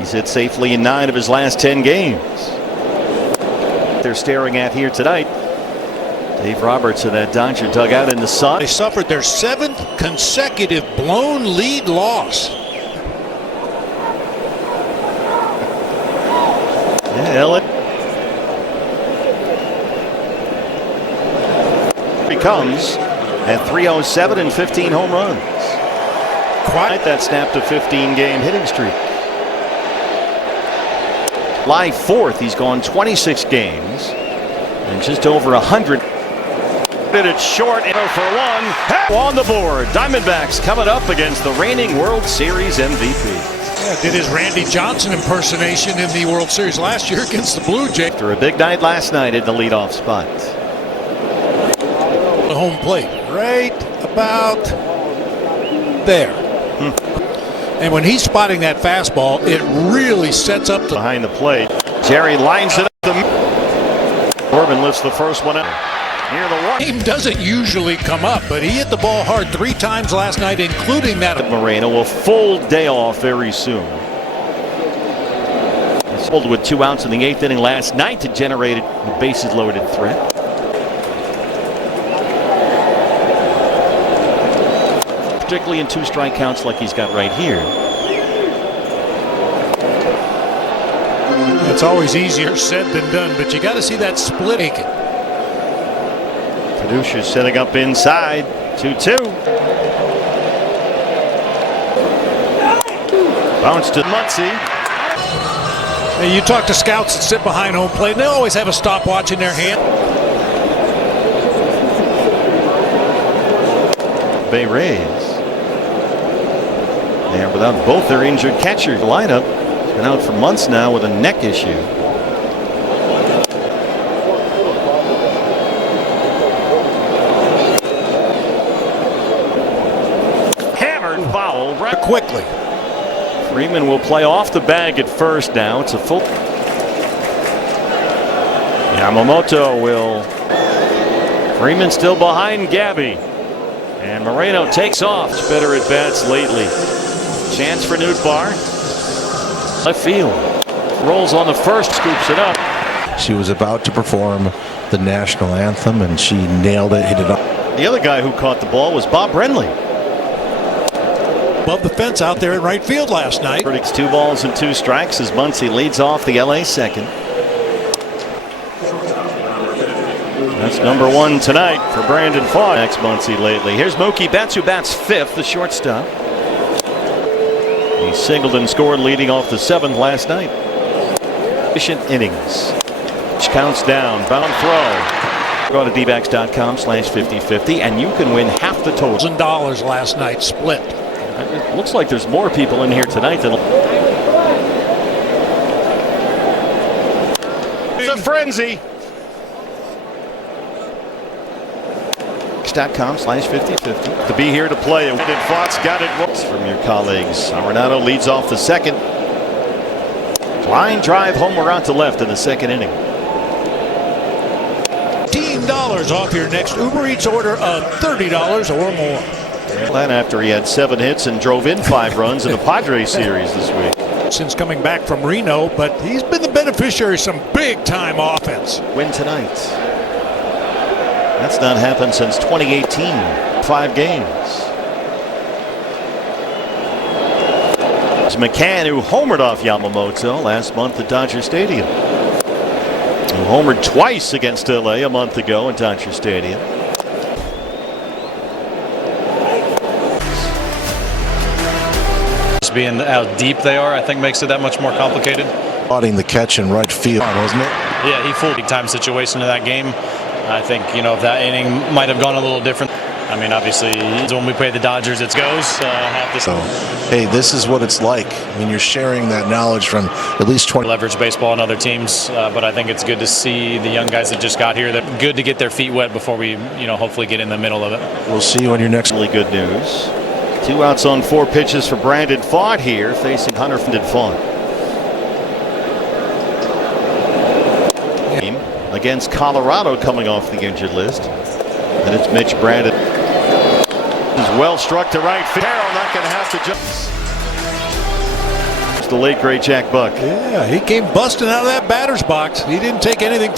He's hit safely in 9 of his last 10 games. They're staring at here tonight. Dave Roberts of that Dodger dugout in the sun. They suffered their 7th consecutive blown lead loss. Yeah, becomes at 307 and 15 home runs. Quite that snapped a 15-game hitting streak. July 4th, he's gone 26 games and just over 100. It's short, and for 1 on the board. Diamondbacks coming up against the reigning World Series MVP. Yeah, did his Randy Johnson impersonation in the World Series last year against the Blue Jays. After a big night last night at the leadoff spot. The home plate, right about there. And when he's spotting that fastball, it really sets up the behind the plate. Jerry lines it up. Corbin lifts the first one out. Near the one. Game doesn't usually come up, but he hit the ball hard 3 times last night, including that. Moreno, a full day off very soon. He's pulled with 2 outs in the 8th inning last night to generate a bases loaded threat. Particularly in 2 strikeouts like he's got right here. It's always easier said than done, but you got to see that split. Paduccia setting up inside. 2-2. Bounce to Muncy. Now you talk to scouts that sit behind home plate, and they always have a stopwatch in their hand. Bay Rays. They are without both their injured catchers. The lineup has been out for months now with a neck issue. Hammered foul right quickly. Freeman will play off the bag at first now. It's a full. Yamamoto will. Freeman still behind Gabby. And Moreno takes off. It's better at bats lately. Chance for Nootbaar. Left field. Rolls on the first, scoops it up. She was about to perform the national anthem, and she nailed it, hit it up. The other guy who caught the ball was Bob Brenly. Above the fence out there in right field last night. Verdict's 2 balls and 2 strikes as Muncy leads off the LA second. That's number 1 tonight for Brandon Fogg. Next Muncy lately. Here's Mookie Betts, who bats 5th, the shortstop. He singled and scored leading off the 7th last night. Efficient innings. Which counts down. Bound throw. Go to dbacks.com/5050 and you can win half the total. $1,000 last night split. It looks like there's more people in here tonight than. It's a frenzy. .com/5050 to be here to play. And Fox got it once from your colleagues. Arenado leads off the second. Line drive homer out to left in the second inning. $15 off your next Uber Eats order of $30 or more. And after he had 7 hits and drove in 5 runs in the Padres series this week. Since coming back from Reno, but he's been the beneficiary of some big time offense. Win tonight. That's not happened since 2018. 5 games. It's McCann who homered off Yamamoto last month at Dodger Stadium. Who homered twice against LA a month ago at Dodger Stadium. Being how deep they are, I think makes it that much more complicated. Spotting the catch in right field, wasn't it? Yeah, he fooled big time situation in that game. I think, if that inning might have gone a little different. I mean, obviously, when we play the Dodgers, it goes. So, hey, this is what it's like. I mean, you're sharing that knowledge from at least 20. Leverage baseball and other teams, but I think it's good to see the young guys that just got here. They're good to get their feet wet before we, hopefully get in the middle of it. We'll see you on your next. Really good news. 2 outs on 4 pitches for Brandon Fogg here, facing Hunter Fogg. Against Colorado coming off the injured list. And it's Mitch Brandon. Is well struck to right field. Carroll not going to have to jump. the late great Jack Buck. Yeah, he came busting out of that batter's box. He didn't take anything.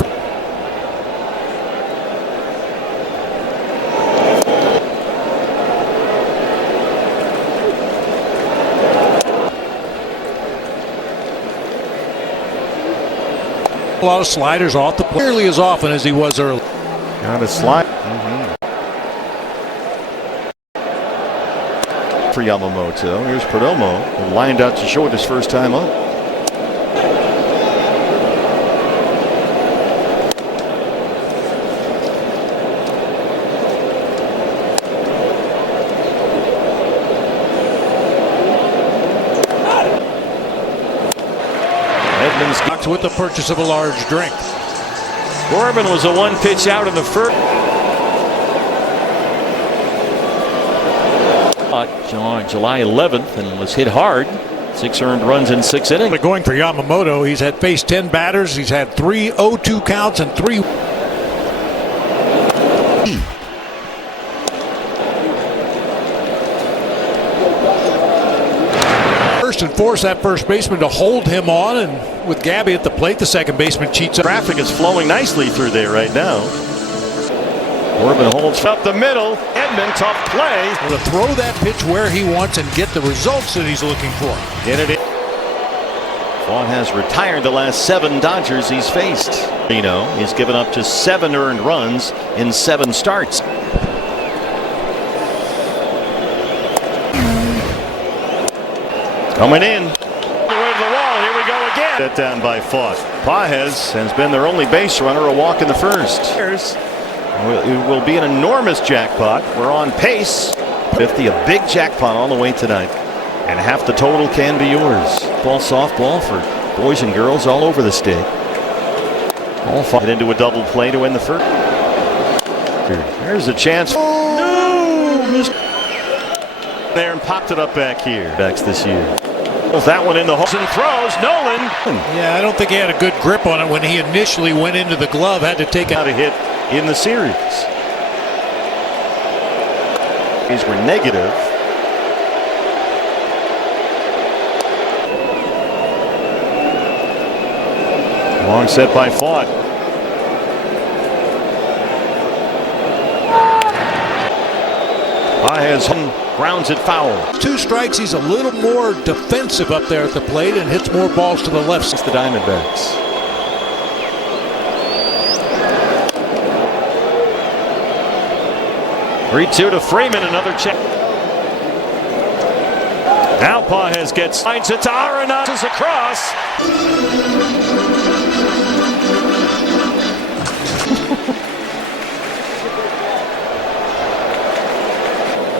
A lot of sliders off the plate, nearly as often as he was early. Got a slide. For Yamamoto. Here's Perdomo, who lined out to short his first time up. Edmonds Knocked with the purchase of a large drink. Corbin was a one pitch out in the first. On July 11th and was hit hard. 6 earned runs in 6 innings. But going for Yamamoto, he's had faced 10 batters. He's had 3 0-2 counts and 3. First and force that first baseman to hold him on, and with Gabby at the plate, the second baseman cheats up. Traffic is flowing nicely through there right now. Corbin holds up the middle. Edmund, tough play. To throw that pitch where he wants and get the results that he's looking for. Get it in. Vaughn has retired the last 7 Dodgers he's faced. He's given up just 7 earned runs in 7 starts. Coming in. Away to the wall. Here we go again. Set down by Fought. Pages has been their only base runner, a walk in the first. It will be an enormous jackpot. We're on pace. 50, a big jackpot on the way tonight. And half the total can be yours. Softball for boys and girls all over the state. All fought into a double play to win the first. There's a chance. No! There and popped it up back here. Backs this year. That one in the hole and throws. Nolan. Yeah, I don't think he had a good grip on it when he initially went into the glove. Had to take out a hit in the series. These were negative. Long set by Fought. Pages grounds it foul. 2 strikes. He's a little more defensive up there at the plate and hits more balls to the left. It's the Diamondbacks. Three-2 to Freeman. Another check. Now Pages slides it to Arenado across.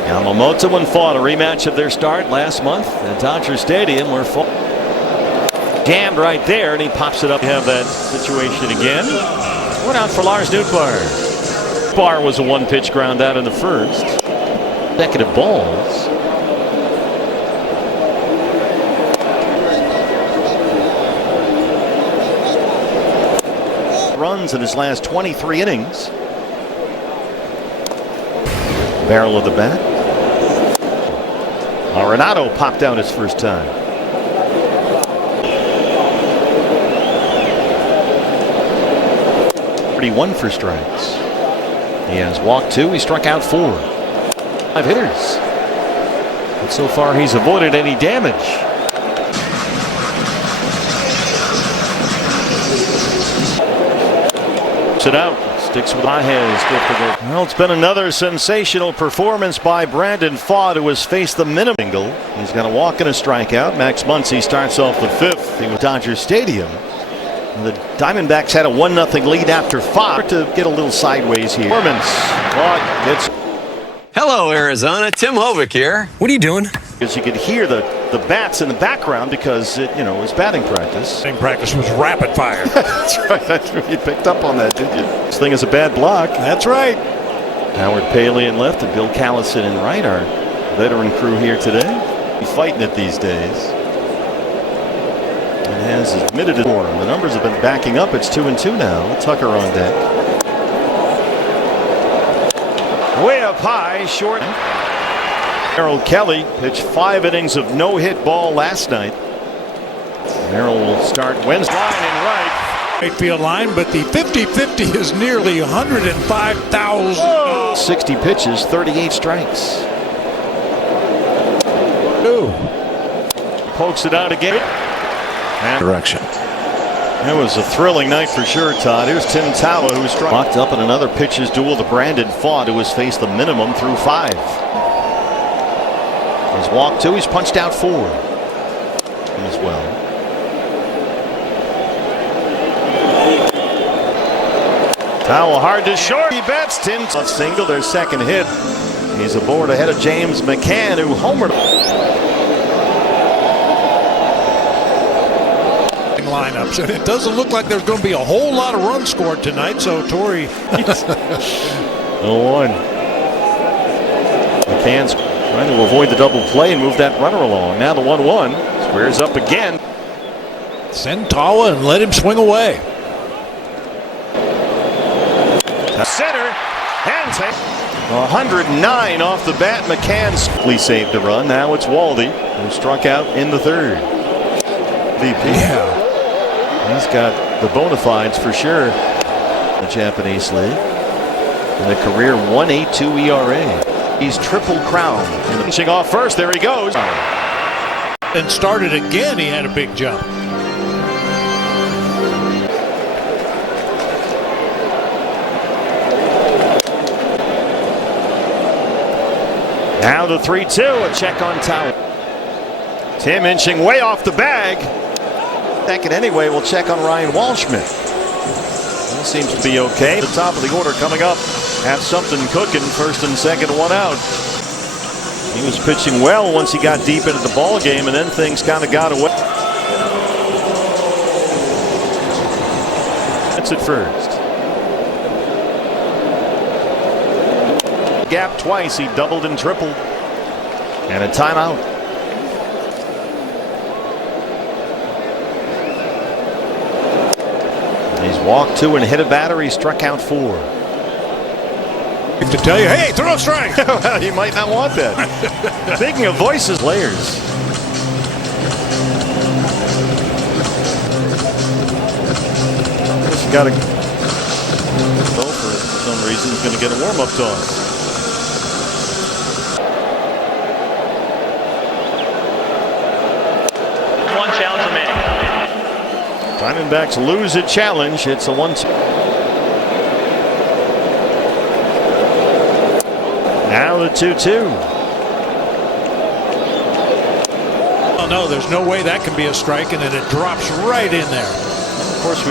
Yamamoto and Fought, a rematch of their start last month at Dodger Stadium, where Fought jammed right there, and he pops it up. Have that situation again. One out for Lars Nootbaar. Barr was a one-pitch ground out in the first. Consecutive balls. Runs in his last 23 innings. Barrel of the bat. Arenado popped out his first time. One for strikes. He has walked 2. He struck out 4. 5 hitters. But so far he's avoided any damage. Sit out. Sticks with Pages. Well, it's been another sensational performance by Brandon Fought, who has faced the minimum. He's got a walk and a strikeout. Max Muncy starts off the 5th. He was Dodger Stadium. The Diamondbacks had a 1-0 lead after 5 to get a little sideways here. Hello, Arizona. Tim Hovick here. What are you doing? Because you could hear the bats in the background because it was batting practice. Batting practice was rapid fire. That's right. You picked up on that, didn't you? This thing is a bad block. That's right. Howard Paley in left and Bill Callison in right, our veteran crew here today. He's fighting it these days. And has admitted it for him. The numbers have been backing up. It's 2-2 now. Tucker on deck. Way up high, short. Harold Kelly pitched 5 innings of no-hit ball last night. Merrill will start Wednesday line in right field line, but the 50-50 is nearly 105,000. 60 pitches, 38 strikes. Ooh. Pokes it out again. And Direction. it was a thrilling night for sure, Todd. Here's Tim Tala, who struck locked up in another pitcher's duel to Brandon Pfaadt, who has faced the minimum through 5. He's walked 2. He's punched out 4 as well. Towel hard to short. He bats. Tim single, their second hit. He's aboard ahead of James McCann, who homered. Lineups, and it doesn't look like there's going to be a whole lot of runs scored tonight. So Torrey. 0-1. McCann's trying to avoid the double play and move that runner along. Now the 1-1 squares up again. Send Tawa and let him swing away. Center and take 109 off the bat. McCann saved the run. Now it's Waldy, who struck out in the 3rd. VP. Yeah. He's got the bona fides for sure. The Japanese league. And a career 1.82 ERA. He's triple crown. Finishing off first. There he goes. And started again. He had a big jump. Now the 3-2. A check on Tower. Tim inching way off the bag. Second anyway. We'll check on Ryan Walschmidt. That seems to be okay. The top of the order coming up. Have something cooking. First and second, 1 out. He was pitching well once he got deep into the ball game, and then things kind of got away. That's at first. Gap twice. He doubled and tripled. And a timeout. He's walked 2 and hit a batter. He struck out 4. To tell you, hey, throw a strike. Well, you might not want that. Speaking of voices, layers. Just got to go for some reason. He's going to get a warm-up toss. One challenge remaining. Diamondbacks lose a challenge. It's a 1-2. Now the 2-2. Oh no, there's no way that can be a strike, and then it drops right in there. Of course,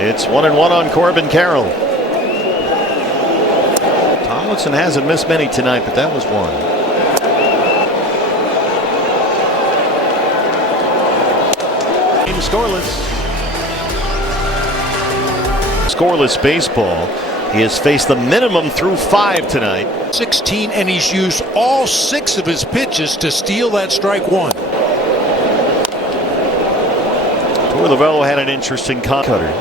it's 1-1 on Corbin Carroll. Tomlinson hasn't missed many tonight, but that was one. Scoreless baseball. He has faced the minimum through 5 tonight. 16, and he's used all 6 of his pitches to steal that strike 1. Lavello had an interesting cutter.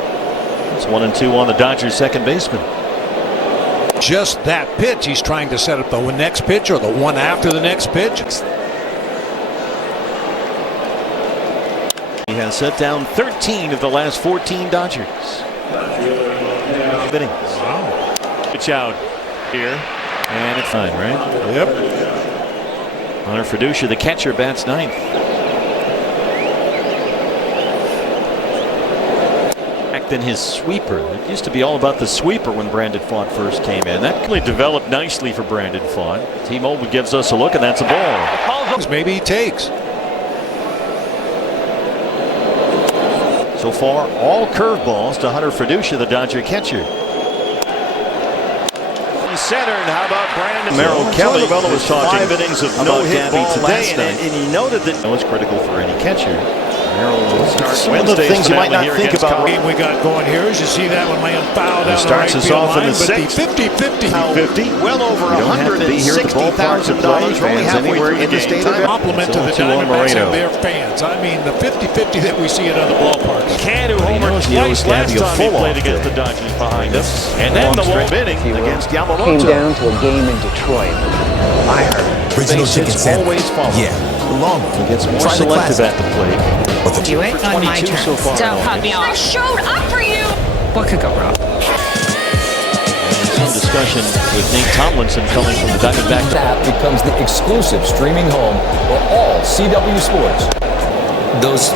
It's 1-2 on the Dodgers second baseman. Just that pitch. He's trying to set up the next pitch or the one after the next pitch. He has set down 13 of the last 14 Dodgers. Wow. Pitch out here, and it's 9, right? Yep. Hunter Fiducia, the catcher, bats 9th. Than his sweeper. It used to be all about the sweeper when Brandon Pfaadt first came in. That really developed nicely for Brandon Pfaadt. T-Mobile gives us a look, and that's a ball. Maybe he takes. So far, all curveballs to Hunter Fiducia, the Dodger catcher. center. And how about Brandon? Merrill Kelly was talking 5 innings of no-hit ball today, and he noted that it was critical for any catcher. Merrill will start some of the things you might not think about. The game we got going here is you see that one laying foul down the right starts us field off in line, the but 50-50. well over $160,000. We're only halfway through the state of compliment to the Diamondbacks and their fans. I mean, the 50-50 that we see at other ballparks. Can who homered twice last time he played against the Dodgers behind us. And then the one inning against Yamamoto. Came down to a game in Detroit. I heard. Original chicken sandwich. Always follow. Yeah, the long one. He gets more Try the selective classic. at the plate. Do it on my terms. So far Don't cut me off. I showed up for you. What could go wrong? Some discussion with Nate Tomlinson coming from the Diamondbacks. That becomes the exclusive streaming home for all CW sports.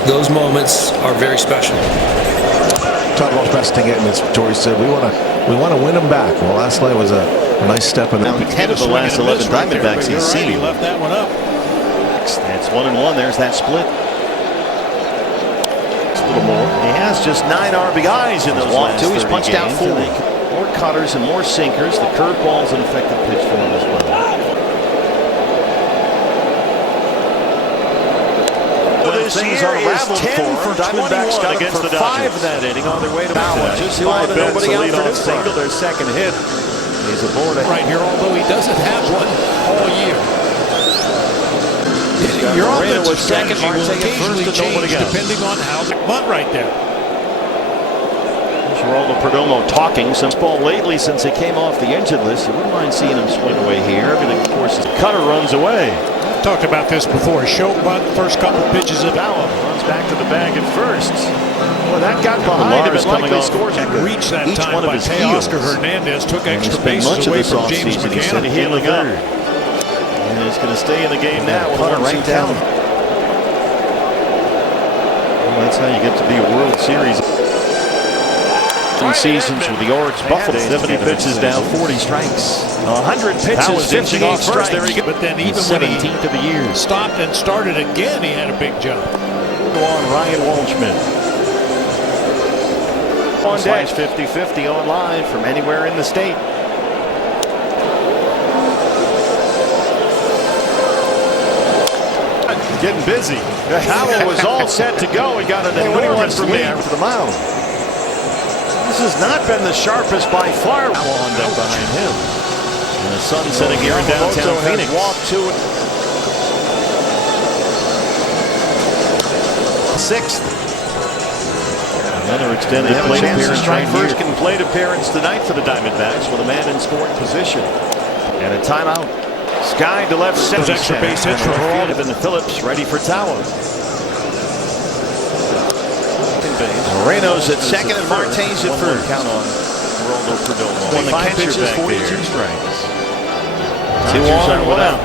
Those moments are very special. Talk about besting it, and as Tori said, we want to win them back. Well, last night was a nice step in the 10 of the last 11 Diamondbacks he's seen. He left that one up. That's 1-1. There's that split. A little more. He has just 9 RBIs in those last 30 He's punched out games. 4. More cutters and more sinkers. The curveball's an effective pitch for him as well. This year is 10 for Diamondbacks against the Dodgers. 5 in that inning on their way to Bauer. Just 5 and nobody out for this single. Their second hit. He's aboard Right here, although he doesn't have one all year. Your offensive strategy will occasionally change depending on how the bunt right there. Geraldo Perdomo talking some ball lately since he came off the injured list. You wouldn't mind seeing him swing away here. Everything, of course, is cutter runs away. I've talked about this before. Show bunt, first couple pitches of Bauer runs back to the bag at first. Well, that got behind him and likely scores. Reached that time by Teoscar Hernandez. Took extra bases away from James McCann. He said healing up. And he's going to stay in the game now. Cutter right down. Well, that's how you get to be a World Series. 3 seasons with the Oryx Buffalo. 70 pitches down, 40 strikes. 100 pitches, 58 strikes. There he goes. But then even when he 17th of the year. stopped and started again, he had a big jump. Go on, Ryan Waldschmidt. On deck, 50-50 online from anywhere in the state. Getting busy. Howell was all set to go. He got an enormous lead for the mound. This has not been the sharpest by far. On deck behind him. And the sun setting here in downtown Phoenix. Walked to it. 6th. Another extended plate appearance right here. First plate appearance tonight for the Diamondbacks with a man in scoring position. And a timeout. Sky to left center. Those extra base hits for Geraldo. And the Phillips ready for Tower. Moreno's at second and Marte's at first. Count on Geraldo Perdomo. On the pitches, 42 strikes. 2 on, 1 out.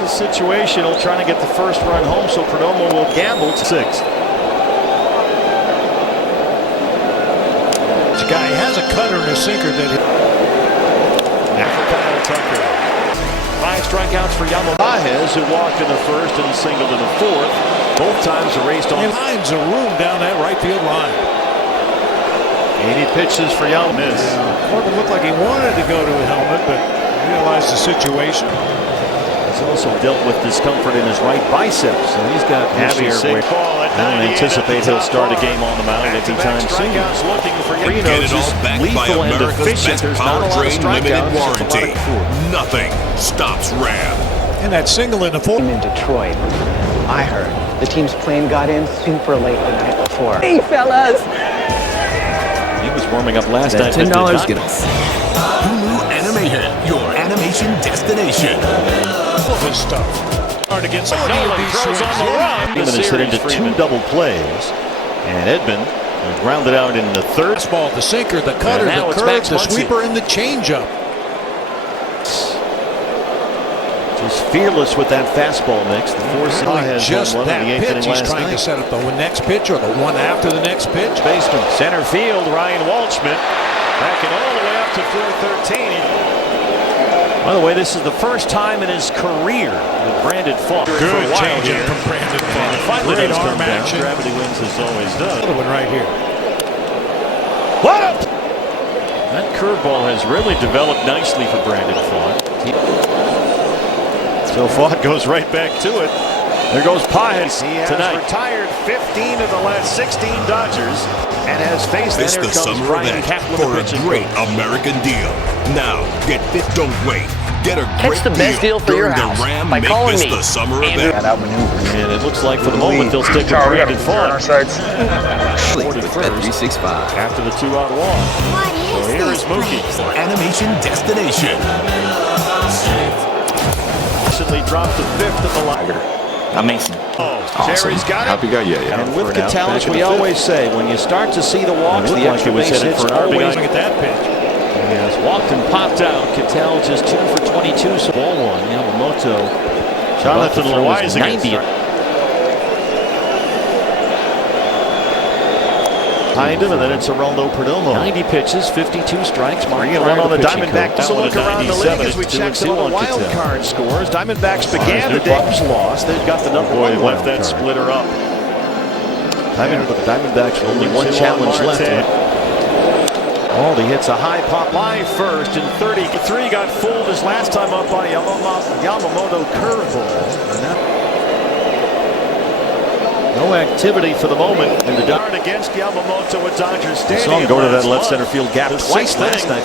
This is situational, trying to get the first run home, so Perdomo will gamble to 6. This guy has a cutter and a sinker that Kyle Tucker. 5 strikeouts for Yamamoto, who walked in the first and singled in the 4th. Both times erased on. finds a room down that right field line. 80 pitches for Yamamoto. Corbin looked like he wanted to go to a helmet, but realized the situation. He's also dealt with discomfort in his right bicep, so he's got heavier weight. I don't anticipate he'll start a game on the mound anytime soon. Get it all back by America's best powertrain limited warranty. Nothing stops Ram. And that single in the 4th. In Detroit, I heard the team's plane got in super late the night before. Hey, fellas! He was warming up last night. $10 get us. Hulu Animated, your animation destination. All of his stuff. Hard against Nolan throws on the run. Freeman is hit into 2 double plays. And Edman grounded out in the 3rd. Fastball, the sinker, the cutter, the curve, the sweeper, and the changeup. Just fearless with that fastball mix. The 4-seam has just one that in the 8th pitch. inning He's last trying night. to set up the next pitch or the one after the next pitch. Baseman, center field, Ryan Waldschmidt backing all the way up to 413. By the way, this is the first time in his career that Brandon fought for a while changeup here. from Brandon Funk. And finally Great does come arm down. action. Gravity wins as always does. Another one right here. What up? That curveball has really developed nicely for Brandon Pfaadt. So Pfaadt goes right back to it. There goes Pages tonight. Retired 15 of the last 16 Dodgers and has faced. It's the summer event for a great American deal. Now get fit, don't wait. Get a Catch the best deal for your house by calling me. The summer event. And it looks like for the moment they'll stick with Brandon Pfaadt. 365. After the 2-out walk. So here is Mookie. Animation destination. Recently dropped to 5th in the line. Amazing. Oh, Jerry's got it. And with Catalyst, we always say when you start to see the walks, the extra base hits for an always RBI. At that pitch. He has walked and popped out. Cattell just 2 for 22. So ball one. Yamamoto. Jonathan Loaiza 90th. Behind him, and then it's Geraldo Perdomo. 90 pitches, 52 strikes. Bringing around on the Diamondbacks. Just a look around the league as we check some of the wild card scores. Diamondbacks began the day's loss. They've got the number one left that splitter up. Diamondbacks only one challenge left. Oh, he hits a high pop line first, and 33 got fooled his last time up by Yamamoto curveball. No activity for the moment in the dart against Yamamoto at Dodger Stadium. Saw him go to that left center field gap twice last night.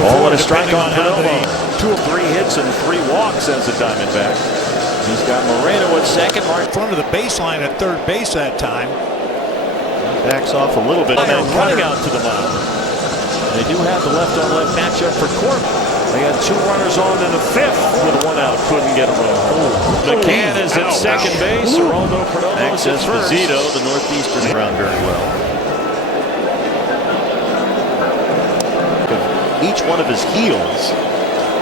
Ball and a strike on Perdomo. 2 of 3 hits and 3 walks as a Diamondback. He's got Moreno at second. In front of the baseline at third base that time. Backs off a little bit. And then running out to the mound. They do have the left-on-left matchup for Corbin. They had 2 runners on in the 5th with 1 out. Couldn't get a run. McCann is at second base. Geraldo Perdomo is at first. Esposito, the northeastern, around very well. Each one of his heels,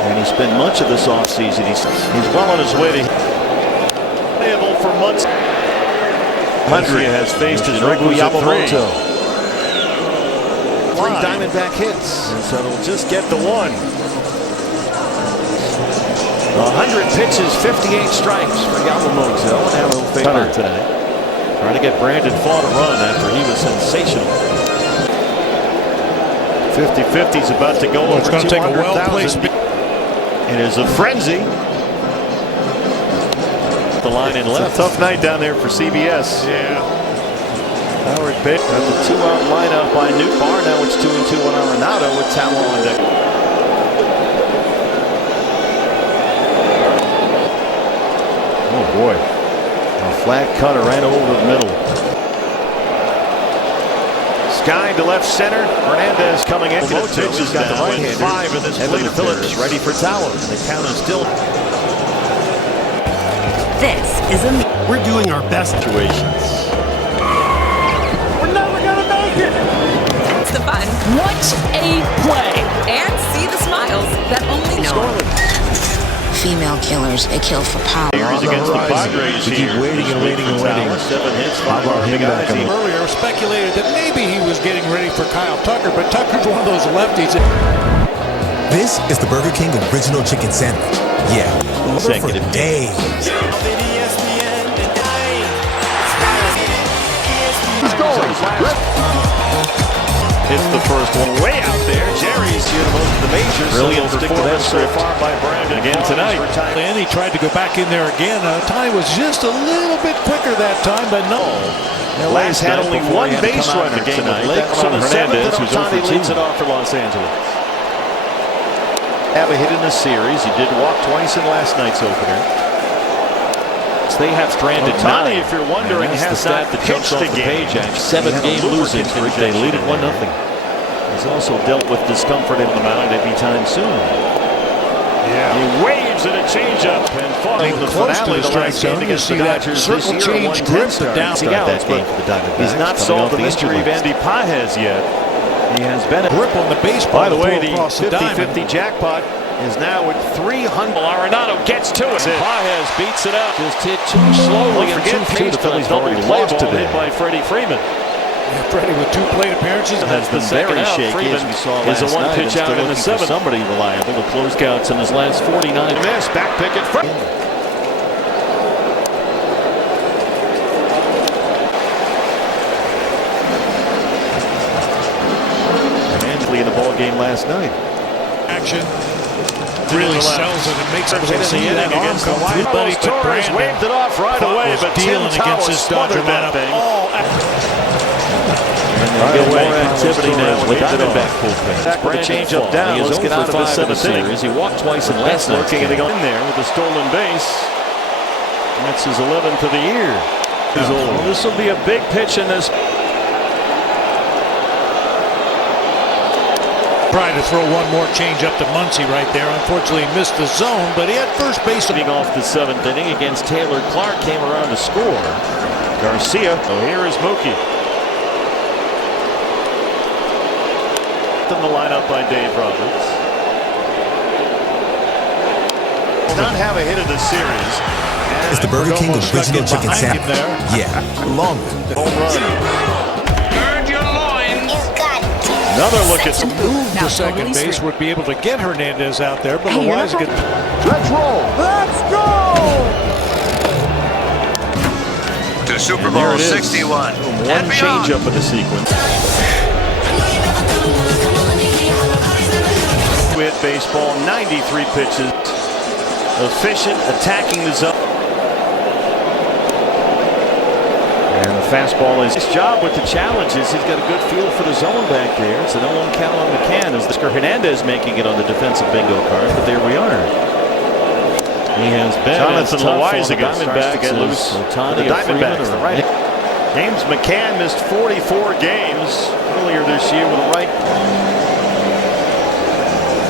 and he spent much of this offseason. He's well on his way to playable for months. Garcia has faced his Ricky Yamamoto. 3 Diamondback hits, and so it'll just get the 1. 100 pitches, 58 strikes for Yamamoto. And now he'll fade out tonight. Trying to get Brandon Pfaadt a run after he was sensational. 50-50's about to go over 200,000. It is a frenzy. The line in left. Tough night down there for CBS. Yeah. Howard Pitt got the 2-out lineup by Nootbaar. Now it's 2-2 on Arenado with Towel on deck. Oh boy. A flat cutter right over the middle. Sky to left center. Hernandez coming in. He's got the right-hander. 5 in this plate. Phillips ready for Tower. The count is still. This is We're doing our best. Situations. We're never gonna make it. It's the fun. Watch a play and see the smiles that only know. Female killers, they kill for power. Series against the Padres. We keep waiting and waiting and waiting. 7 hits. How about him back on the Earlier speculated that maybe he was getting ready for Kyle Tucker, but Tucker's one of those lefties. This is the Burger King Original Chicken Sandwich. Yeah, for days. He's going. Hits the first one way out there. Jerry's here the most of the majors. Brilliant performance so far by Brandon again tonight. And he tried to go back in there again. Tony was just a little bit quicker that time, but no. Last had only 1 base runner tonight. So the Hernandez, who's over Ohtani leads it off for Los Angeles. Have a hit in the series. He did walk twice in last night's opener. They have stranded Ohtani, 9. if you're wondering, has has the stat not that jumps pitched off a the game. page. 7-game losing streak. They lead at 1-0. He's also dealt with discomfort on the mound anytime soon. Yeah. He waves at a changeup and fought in the finale of the last game against the Dodgers. Circle change grip down that game for the Diamondbacks. He's not solved the mystery of Andy Pages yet. He has been a grip on the baseball. By the way, the 50-50 jackpot is now at 300. Arenado gets to it. Pages beats it out. Just hit too slowly and too fast. The Phillies double already play lost ball today hit by Freddie Freeman. Yeah, Freddie with 2 plate appearances. Has been very shaky, Freeman as we saw is last a 1 night, pitch and out still in the looking for 7th. somebody reliable to close counts in his last 49. Miss back pick at front. the ball game last night. Action really sells it and makes it see that arm come through, buddy. But Brandon waved it off right away, but dealing against this Dodger lineup. More activity now with the Diamondback bullpen. Back with a change up down. Let's get out of the seventh inning. He walked twice in last night. Looking at it in there with a stolen base. That's his 11th of the year. This will be a big pitch in this. Trying to throw one more change up to Muncy right there. Unfortunately, he missed the zone, but he had first base. Off the 7th inning against Taylor Clark, came around to score. Garcia. Oh, here is Mookie. In the lineup by Dave Roberts. Not have a hit of the series. It's the Burger King original chicken sandwich. Yeah, longer. Home run. Gird your loins. Another look at move to second base would be able to get Hernandez out there, but otherwise get. Let's roll. Let's go. To Super Bowl 61. One change up in the sequence. With baseball, 93 pitches. Efficient, attacking the zone. And the fastball is his job with the challenges. He's got a good feel for the zone back there. It's a 0-1 count on McCann. As Hernandez making it on the defensive bingo card, but there we are. He has been Jonathan Loaizaga Diamondbacks to get loose. The Diamondbacks, right. James McCann missed 44 games earlier this year with a right.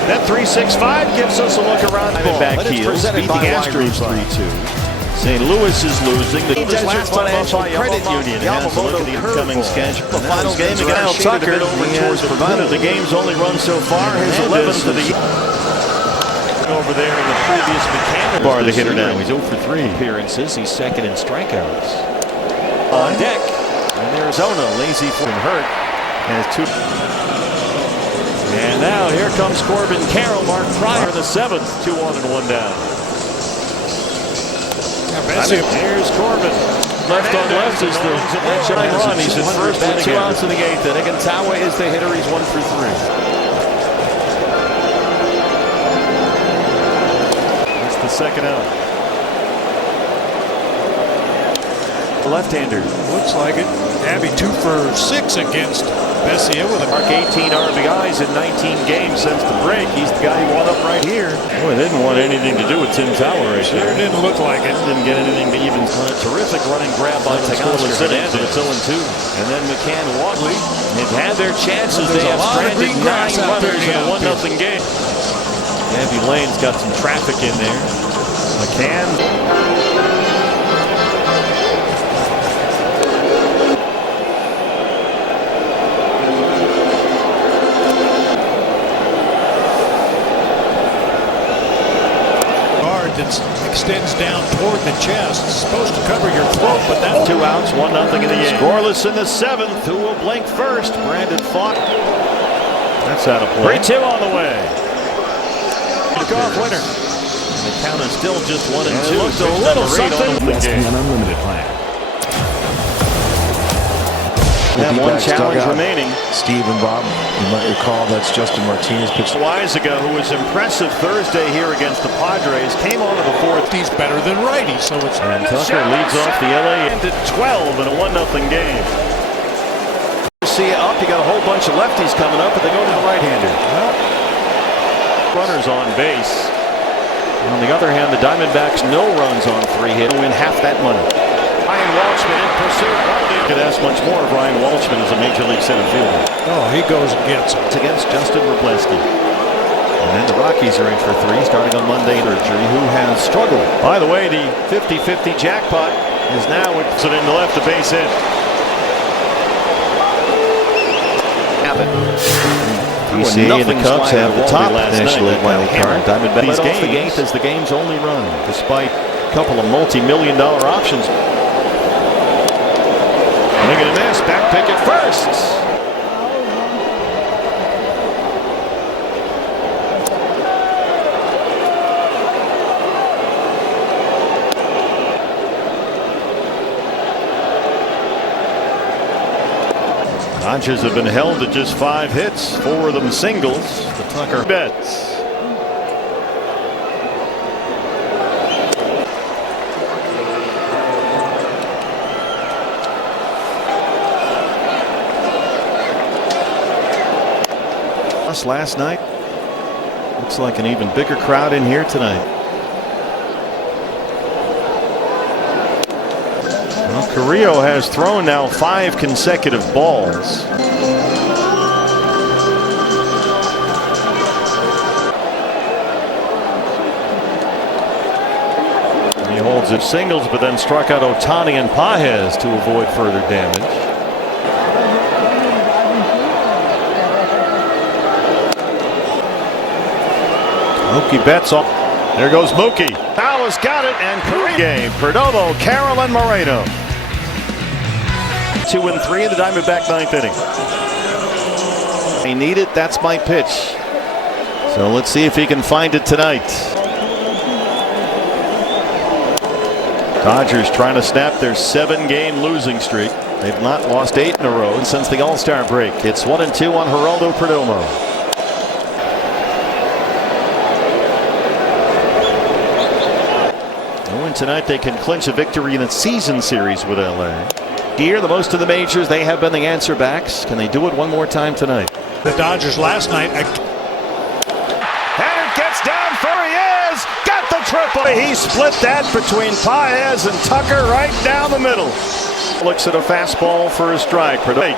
That 365 gives us a look around the back heels, beat the Astros 3-2. St. Louis is losing. The Desert Financial Credit Union has a look at the upcoming schedule. The final game against Tucker. He has provided the game's only run so far. His 11th of the year. Over there in the previous mechanic bar, the hitter now. He's 0 for 3 appearances. He's second in strikeouts. On deck, and Arizona, lazy for hurt, has 2. And now here comes Corbin Carroll. Mark Pryor, the 7th, 2 on and 1 down. Here's Corbin. Left on left is the run. He's at first with 2 outs in the 8th inning. And Tawa is the hitter. He's 1 for 3. That's the second out. Left-hander. Looks like it. Abby 2 for 6 against Bessia with a mark 18 RBIs in 19 games since the break. He's the guy who won up right here. Boy, they didn't want anything to do with Tim Tower right there. Sure didn't look like it. Didn't get anything to even. A terrific running grab by Teoscar Hernandez. It's 0-2. And then McCann Wadley. They've had their chances. They have stranded 9 runners in a 1-0 game. Abby Lane's got some traffic in there. McCann. that extends down toward the chest. It's supposed to cover your throat, but that 2 outs, 1-0 in the eighth. Scoreless in the 7th. Who will blink first? Brandon Faught. That's out of play. 3-2 on the way. Walk-off winner. And the count is still just 1-2. It looks a little something. ESPN Unlimited plan. We have one challenge remaining. Steve and Bob, you might recall that's Justin Martinez pitched. Loaizaga, who was impressive Thursday here against the Padres, came on to the 4th. He's better than righty, so it's. And Tucker leads off the LA into 12 in a 1-0 game. See up, you got a whole bunch of lefties coming up, but they go to the right-hander. Runners on base. On the other hand, the Diamondbacks no runs on 3 hit, win half that money. Ryan Walshman in pursuit. Could ask much more of Ryan Walshman as a major league center fielder. Oh, he goes and gets it. It's against Justin Wroblewski. And then the Rockies are in for 3 starting on Monday. Surgery, who has struggled. By the way, the 50-50 jackpot is now it's in the left, the base hit. ECA and the Cubs have the top National League wild card. Diamondbacks off the gate as the game's only run, despite a couple of multi-million-dollar options. Look at this, back pick at first. Dodgers have been held to just 5 hits, 4 of them singles. The Tucker Betts. Last night. Looks like an even bigger crowd in here tonight. Well, Carrillo has thrown now 5 consecutive balls. He holds it singles, but then struck out Ohtani and Pages to avoid further damage. Mookie Betts off. There goes Mookie. Now has got it, and Carrillo game. Perdomo, Carroll, and Moreno. 2-3 in the Diamondback 9th inning. They need it. That's my pitch. So let's see if he can find it tonight. Dodgers trying to snap their 7-game losing streak. They've not lost 8 in a row since the All-Star break. It's 1-2 on Geraldo Perdomo. Tonight they can clinch a victory in a season series with LA. Here, the most of the majors, they have been the answer backs. Can they do it one more time tonight? The Dodgers last night. And it gets down for he is. Got the triple. He split that between Pages and Tucker right down the middle. Looks at a fastball for a strike. Corbin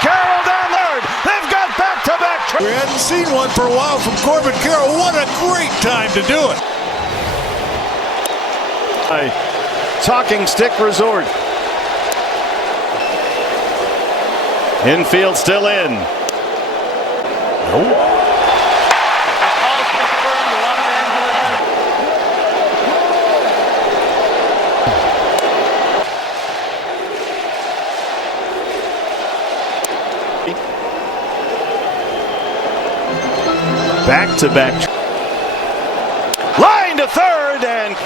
Carroll down third. They've got back-to-back. We hadn't seen one for a while from Corbin Carroll. What a great time to do it. Talking stick resort. Infield still in. Oh. Back-to-back. Line to third, and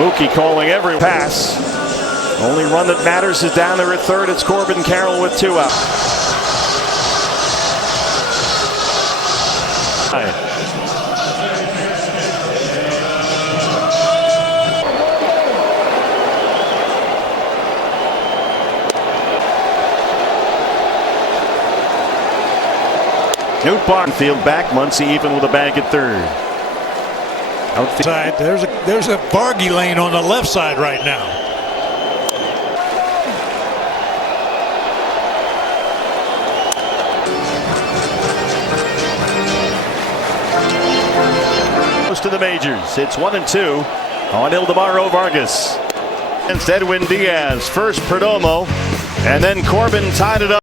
Mookie calling every pass. Only run that matters is down there at third. It's Corbin Carroll with 2 out. Newt Barnfield back. Muncy even with a bag at third. Outside, there's a Bargy lane on the left side right now. Most of the majors. It's 1-2 on Ildemaro Vargas. Against Edwin Diaz. First Perdomo, and then Corbin tied it up.